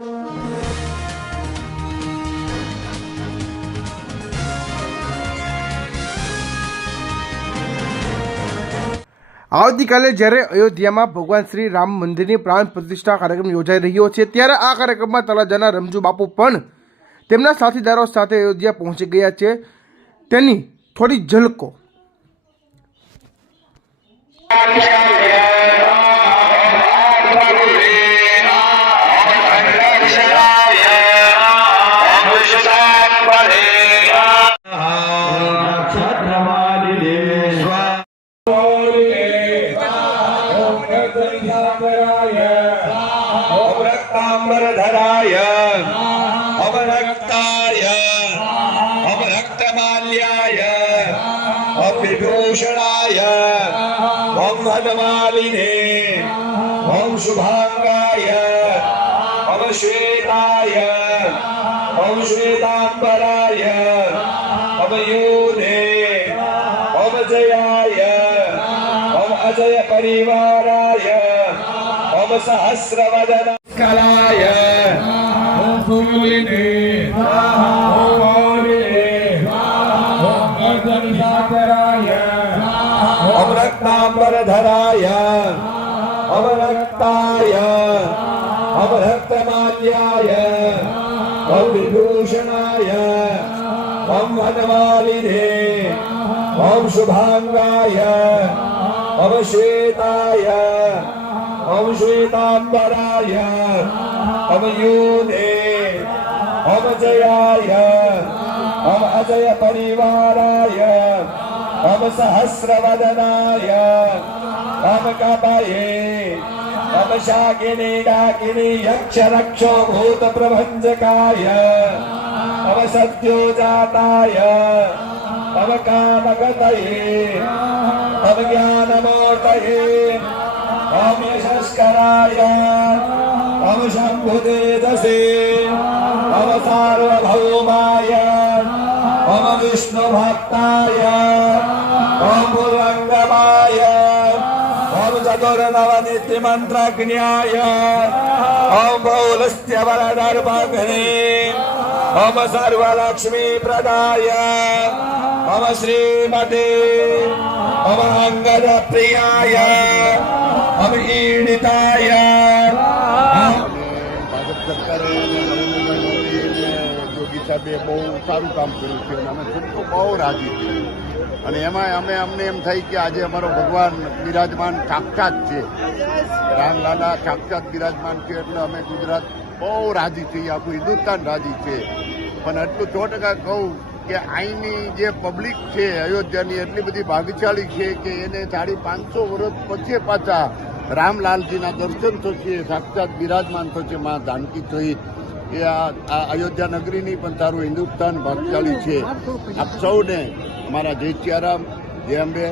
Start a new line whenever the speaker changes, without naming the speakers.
આવતીકાલે જ્યારે અયોધ્યામાં ભગવાન શ્રી રામ મંદિરની પ્રાણ પ્રતિષ્ઠા કાર્યક્રમ યોજાઈ રહ્યો છે, ત્યારે આ કાર્યક્રમમાં તળાજાના રમજુ બાપુ પણ તેમના સાથીદારો સાથે અયોધ્યા પહોંચી ગયા છે. તેની થોડી ઝલકો.
અમરક્તાંબરધરાય અમરક્તાય અમરક્તમાલ્યાય અભિભૂષણાય ઓમ હદમાલિને ઓમ શુભાંગાય ઓમ શ્વેતાય ઓમ શ્વેતાંબરાય ઓમ યુને ઓમ જયાય ઓમ અજય પરિવારાય ઓમ સહસ્રવદન કલાય ઓમ ફૂલિને ઓમ મૌલિને ઓમ ગર્દનિધાકરાય ઓમ રક્તાંબરધરાય ઓમ રક્તાય ઓમ રક્તમાલ્યાય ઓમ વિભૂષણાય ઓમ વનમાલિને ઓમ શુભાંગાય ઓમ શ્વેતાય ઓમ શ્વેતાંબરાય ઓમ યુને ઓમ જયાય ઓમ અજય પરિવારાય ઓમ સહસ્રવદનાય ઓમ કપયે ઓમ શાકિની ડાકિની યક્ષ રક્ષો तव कामगतये तव ज्ञानमूर्तये ॐ संस्कराय ॐ शम्भुदेदसे ॐ सार्वभौमाय ॐ विष्णुभक्ताय सदोर नावाने तिमंत्राग्न्याय ओम बहुलस्त्य वरदर्भागने ओम सर्वलक्ष्मी प्रदाय. ओम
श्रीमते. ओम अंगद प्रियाय ओम ईडिता યોગી સાહેબે બહુ સારું કામ કર્યું છે અને અમે ખૂબ બહુ રાજી છીએ અને એમાં અમે અમને એમ થાય કે આજે અમારો ભગવાન બિરાજમાન સાક્ષાત છે. રામલાલા સાક્ષાત બિરાજમાન છે એટલે અમે ગુજરાત બહુ રાજી છીએ, આખું હિન્દુસ્તાન રાજી છે. પણ એટલું સો ટકા કહું કે અહીંની જે પબ્લિક છે, અયોધ્યાની એટલી બધી ભાગશાળી છે કે એને સાડી પાંચસો વર્ષ પછી પાછા રામલાલજીના દર્શન થશે, સાક્ષાત બિરાજમાન થશે મા જાનકી સહિત એ આ અયોધ્યા નગરીની પણ તારું હિન્દુસ્તાન ભાગશાળી છે. આપ સૌને મારા જય સિયારામ, જય અંબે.